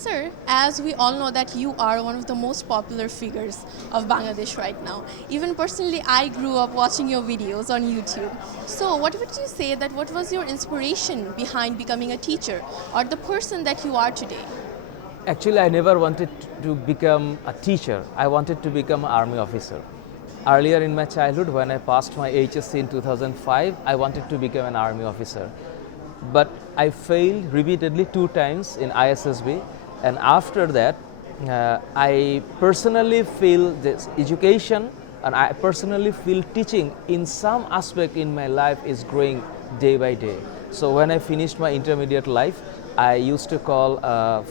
Sir, as we all know that you are one of the most popular figures of Bangladesh right now. Even personally, I grew up watching your videos on YouTube. So what would you say that what was your inspiration behind becoming a teacher or the person that you are today? Actually, I never wanted to become a teacher. I wanted to become an army officer. Earlier in my childhood, when I passed my HSC in 2005, I wanted to become an army officer. But I failed repeatedly 2 times in ISSB, and after that, I personally feel this education and I personally feel teaching in some aspect in my life is growing day by day. So when I finished my intermediate life, I used to call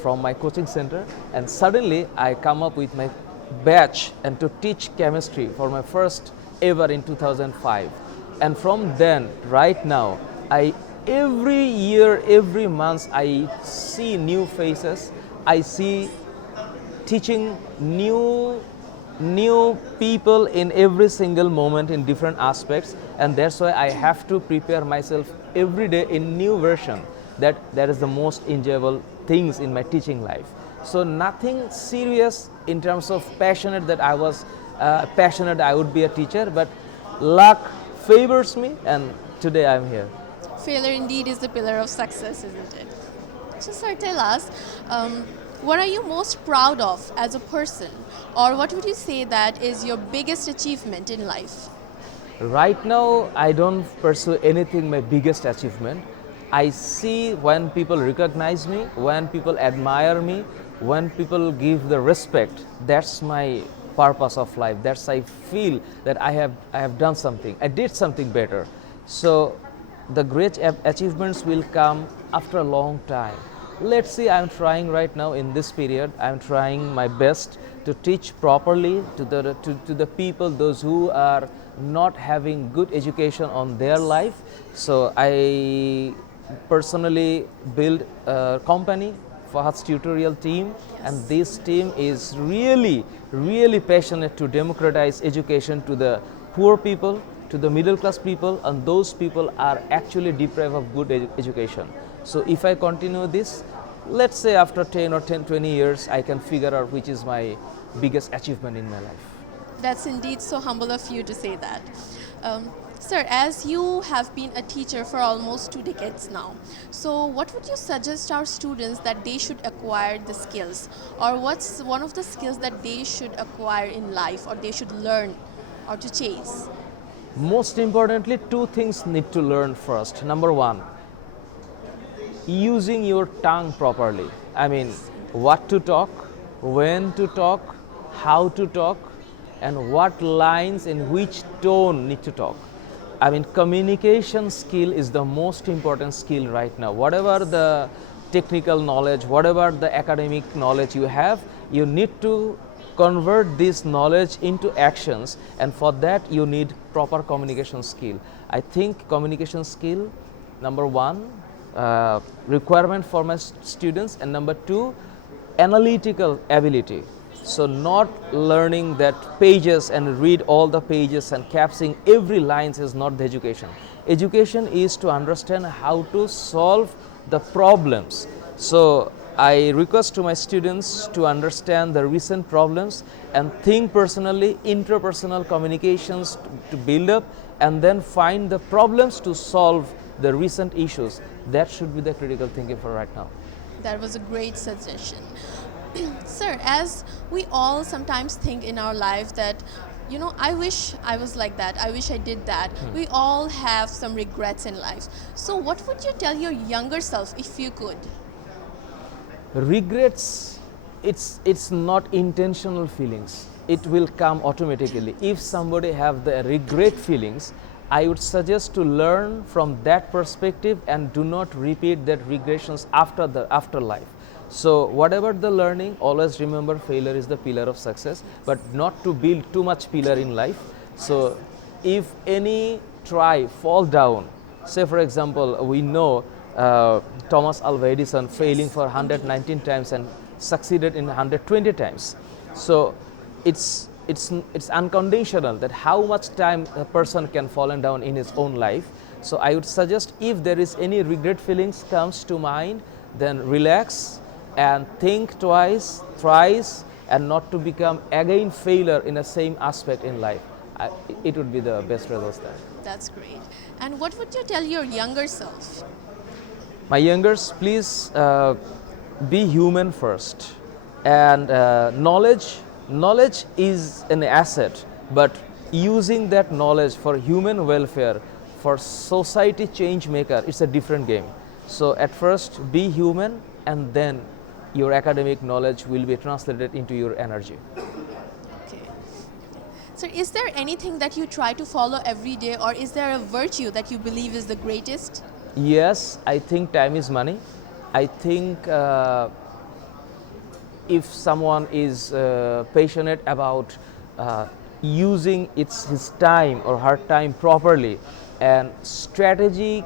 from my coaching center, and suddenly I come up with my batch and to teach chemistry for my first ever in 2005. And from then, right now, every year, every month, I see new faces. I see teaching new people in every single moment in different aspects, and that's why I have to prepare myself every day in new version. That is the most enjoyable things in my teaching life. So nothing serious in terms of passionate that I was passionate I would be a teacher, but luck favors me, and today I'm here. Failure indeed is the pillar of success, isn't it? So sir, tell us, what are you most proud of as a person, or what would you say that is your biggest achievement in life? Right now, I don't pursue anything my biggest achievement. I see when people recognize me, when people admire me, when people give the respect, that's my purpose of life. That's I feel that I have done something. I did something better. So the great achievements will come after a long time. Let's see, I'm trying right now in this period, I'm trying my best to teach properly to the people, those who are not having good education on their life. So I personally build a company, Fahad's tutorial team, and this team is really passionate to democratize education to the poor people, to the middle class people, and those people are actually deprived of good education. So if I continue this, let's say after 10 or 20 years, I can figure out which is my biggest achievement in my life. That's indeed so humble of you to say that. Sir, as you have been a teacher for almost 2 decades now, so what would you suggest our students that they should acquire the skills, or what's one of the skills that they should acquire in life, or they should learn or to chase? Most importantly, 2 things need to learn first. Number 1, using your tongue properly. I mean, what to talk, when to talk, how to talk, and what lines in which tone need to talk. I mean, communication skill is the most important skill right now. Whatever the technical knowledge, whatever the academic knowledge you have, you need to convert this knowledge into actions, and for that you need proper communication skill. I think communication skill, number 1, requirement for my students, and number 2, analytical ability. So not learning that pages and read all the pages and capturing every lines is not the education. Education is to understand how to solve the problems. So I request to my students to understand the recent problems and think personally, interpersonal communications to build up, and then find the problems to solve the recent issues. That should be the critical thinking for right now. That was a great suggestion. Sir, as we all sometimes think in our life that, I wish I was like that, I wish I did that. We all have some regrets in life. So what would you tell your younger self if you could? Regrets, it's not intentional feelings. It will come automatically. If somebody have the regret feelings, I would suggest to learn from that perspective and do not repeat that regressions after the afterlife. So whatever the learning, always remember failure is the pillar of success, but not to build too much pillar in life. So if any try fall down, say for example, we know Thomas Alva Edison failing for 119 times and succeeded in 120 times. So it's unconditional that how much time a person can fallen down in his own life. So I would suggest if there is any regret feelings comes to mind, then relax, and think twice, thrice, and not to become again failure in the same aspect in life. It would be the best results there. That's great. And what would you tell your younger self? My youngers, please be human first, and knowledge is an asset, but using that knowledge for human welfare, for society change maker, it's a different game. So at first be human, and then your academic knowledge will be translated into your energy. Okay. So is there anything that you try to follow every day, or is there a virtue that you believe is the greatest? Yes, I think time is money. I think if someone is passionate about using his time or her time properly, and strategic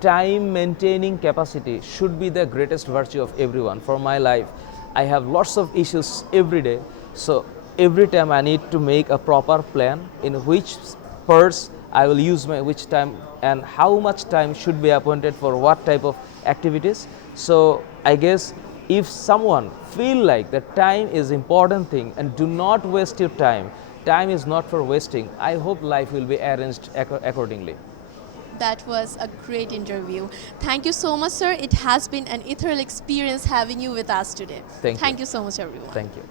time maintaining capacity should be the greatest virtue of everyone. For my life, I have lots of issues every day, so every time I need to make a proper plan in which purse I will use my which time, and how much time should be appointed for what type of activities. So I guess if someone feel like that time is important thing and do not waste your time, time is not for wasting, I hope life will be arranged accordingly. That was a great interview. Thank you so much, sir. It has been an ethereal experience having you with us today. Thank You so much, everyone. Thank you.